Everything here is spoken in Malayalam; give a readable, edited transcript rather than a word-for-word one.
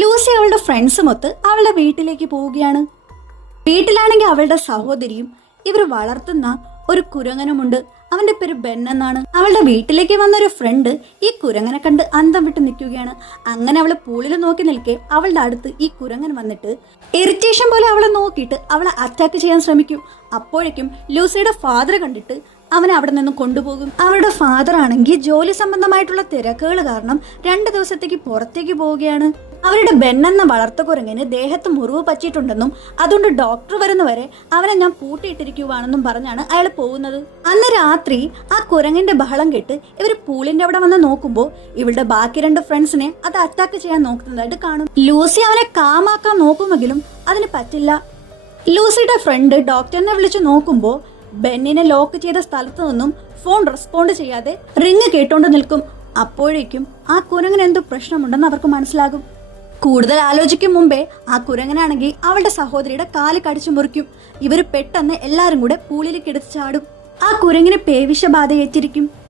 ലൂസി അവളുടെ ഫ്രണ്ട്സുമൊത്ത് അവളുടെ വീട്ടിലേക്ക് പോവുകയാണ്. വീട്ടിലാണെങ്കിൽ അവളുടെ സഹോദരിയും ഇവർ വളർത്തുന്ന ഒരു കുരങ്ങനുമുണ്ട്. അവന്റെ പേര് ബെൻ എന്നാണ്. അവളുടെ വീട്ടിലേക്ക് വന്ന ഒരു ഫ്രണ്ട് ഈ കുരങ്ങനെ കണ്ട് അന്തം വിട്ട് നിൽക്കുകയാണ്. അങ്ങനെ അവളെ പൂളിൽ നോക്കി നിൽക്കെ അവളുടെ അടുത്ത് ഈ കുരങ്ങൻ വന്നിട്ട് ഇറിറ്റേഷൻ പോലെ അവളെ നോക്കിയിട്ട് അവളെ അറ്റാക്ക് ചെയ്യാൻ ശ്രമിക്കും. അപ്പോഴേക്കും ലൂസിയുടെ ഫാദർ കണ്ടിട്ട് അവനെ അവിടെ നിന്ന് കൊണ്ടുപോകും. അവരുടെ ഫാദർ ആണെങ്കിൽ ജോലി സംബന്ധമായിട്ടുള്ള തിരക്കുകൾ കാരണം 2 ദിവസത്തേക്ക് പുറത്തേക്ക് പോവുകയാണ്. അവരുടെ ബെൻ എന്ന വളർത്തുകുരങ്ങിന് ദേഹത്ത് മുറിവ് പറ്റിയിട്ടുണ്ടെന്നും അതുകൊണ്ട് ഡോക്ടർ വരുന്നവരെ അവനെ ഞാൻ പൂട്ടിയിട്ടിരിക്കുവാണെന്നും പറഞ്ഞാണ് അയാൾ പോകുന്നത്. അന്ന് രാത്രി ആ കുരങ്ങിന്റെ ബഹളം കേട്ട് ഇവർ പൂളിന്റെ അവിടെ വന്ന് നോക്കുമ്പോൾ ഇവളുടെ ബാക്കി 2 ഫ്രണ്ട്സിനെ അത് അറ്റാക്ക് ചെയ്യാൻ നോക്കുന്നതായിട്ട് കാണും. ലൂസി അവനെ കാമാക്കാൻ നോക്കുമെങ്കിലും അതിന് പറ്റില്ല. ലൂസിയുടെ ഫ്രണ്ട് ഡോക്ടറിനെ വിളിച്ചു നോക്കുമ്പോൾ ബെന്നിനെ ലോക്ക് ചെയ്ത സ്ഥലത്ത് നിന്നും ഫോൺ റെസ്പോണ്ട് ചെയ്യാതെ റിങ് കേട്ടോണ്ട് നിൽക്കും. അപ്പോഴേക്കും ആ കുരങ്ങിന് എന്തോ പ്രശ്നമുണ്ടെന്ന് അവർക്ക് മനസ്സിലാകും. കൂടുതൽ ആലോചിക്കും മുമ്പേ ആ കുരങ്ങനാണെങ്കിൽ അവളുടെ സഹോദരിയുടെ കാല് കടിച്ചു മുറിക്കും. ഇവർ പെട്ടെന്ന് എല്ലാരും കൂടെ പൂളിലേക്ക് എടുത്ത് ചാടും. ആ കുരങ്ങിന് പേവിഷബാധയേറ്റിരിക്കും.